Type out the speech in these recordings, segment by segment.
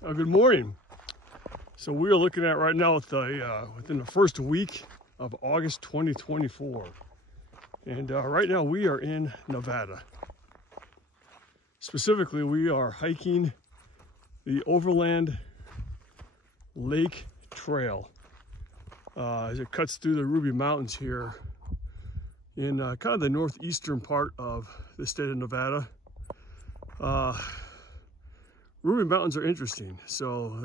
Good morning. So we are looking at right now within the first week of August 2024. And right now we are in Nevada. Specifically, we are hiking the Overland Lake Trail as it cuts through the Ruby Mountains here in kind of the northeastern part of the state of Nevada. Ruby Mountains are interesting. So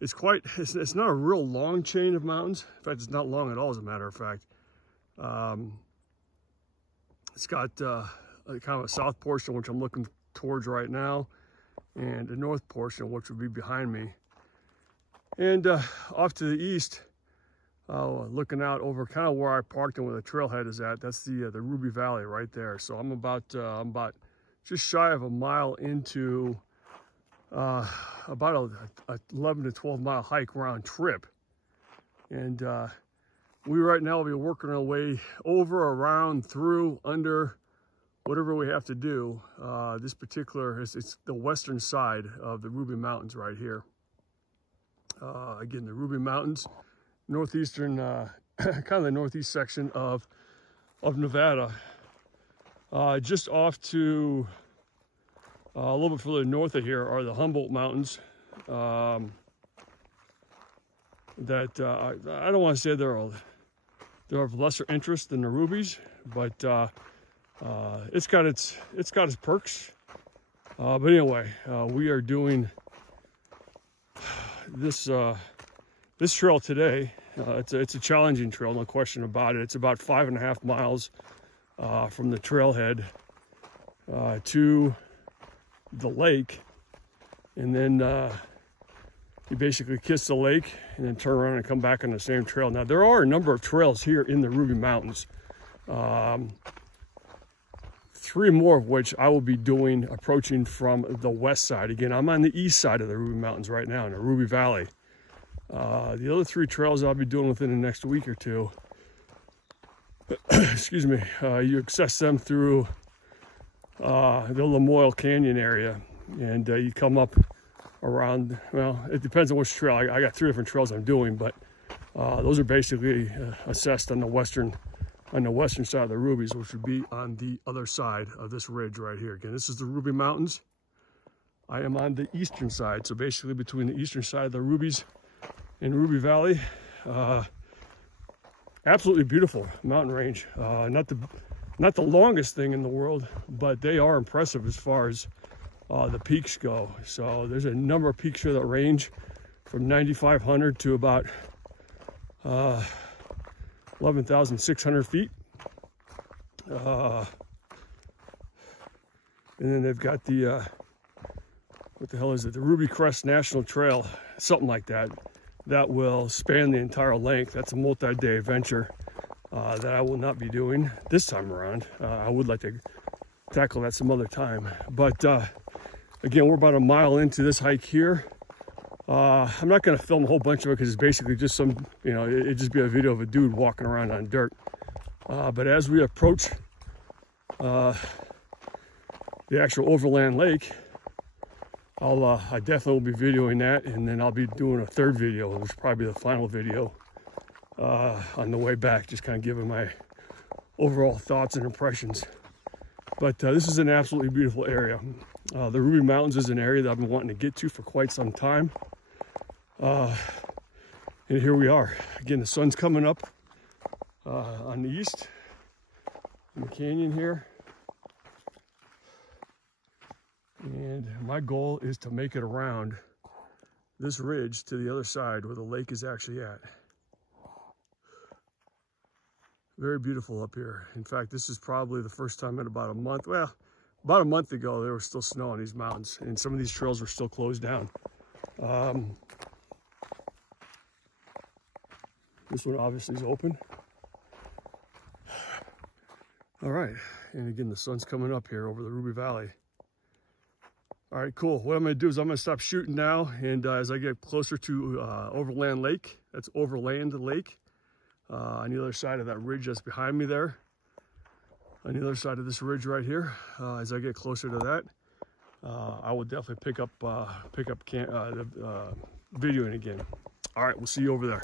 it's not a real long chain of mountains. In fact, it's not long at all, as a matter of fact. It's got kind of a south portion, which I'm looking towards right now, and a north portion, which would be behind me. And off to the east, looking out over kind of where I parked and where the trailhead is at, that's the Ruby Valley right there. So I'm about just shy of a mile into about a 11 to 12 mile hike round trip. And we right now will be working our way over, around, through, under, whatever we have to do. This particular, it's the western side of the Ruby Mountains right here. Again, the Ruby Mountains, northeastern, kind of the northeast section of Nevada. Just off to a little bit further north of here are the Humboldt Mountains. I don't want to say they're of lesser interest than the Rubies, but it's got its perks. But anyway, we are doing this trail today. It's a challenging trail, no question about it. It's about 5.5 miles from the trailhead to the lake, and then you basically kiss the lake and then turn around and come back on the same trail. Now, there are a number of trails here in the Ruby Mountains, 3 more of which I will be doing approaching from the west side. Again, I'm on the east side of the Ruby Mountains right now in the Ruby Valley. The other 3 trails I'll be doing within the next week or two, excuse me, you access them through the Lamoille Canyon area, and you come up around, well, it depends on which trail. I got 3 different trails I'm doing, but those are basically assessed on the western side of the Rubies, which would be on the other side of this ridge right here. Again, this is the Ruby Mountains. I am on the eastern side, so basically between the eastern side of the Rubies and Ruby Valley. Absolutely beautiful mountain range. Not the longest thing in the world, but they are impressive as far as the peaks go. So there's a number of peaks here that range from 9,500 to about 11,600 feet. And then they've got the, what the hell is it? The Ruby Crest National Trail, something like that, that will span the entire length. That's a multi-day adventure that I will not be doing this time around. I would like to tackle that some other time. But again, we're about a mile into this hike here. I'm not going to film a whole bunch of it because it's basically just some, it'd just be a video of a dude walking around on dirt. But as we approach the actual Overland Lake, I definitely will be videoing that, and then I'll be doing a 3rd video, which will probably be the final video on the way back, just kind of giving my overall thoughts and impressions. But this is an absolutely beautiful area. The Ruby Mountains is an area that I've been wanting to get to for quite some time. And here we are. Again, the sun's coming up on the east in the canyon here. And my goal is to make it around this ridge to the other side where the lake is actually at. Very beautiful up here. In fact, this is probably the first time in about a month. Well, about a month ago, there was still snow on these mountains, and some of these trails were still closed down. This one obviously is open. All right, and again, the sun's coming up here over the Ruby Valley. All right, cool. What I'm gonna do is I'm gonna stop shooting now, and as I get closer to Overland Lake, that's Overland Lake, on the other side of that ridge that's behind me there, on the other side of this ridge right here, as I get closer to that, I will definitely pick up videoing again. All right, we'll see you over there.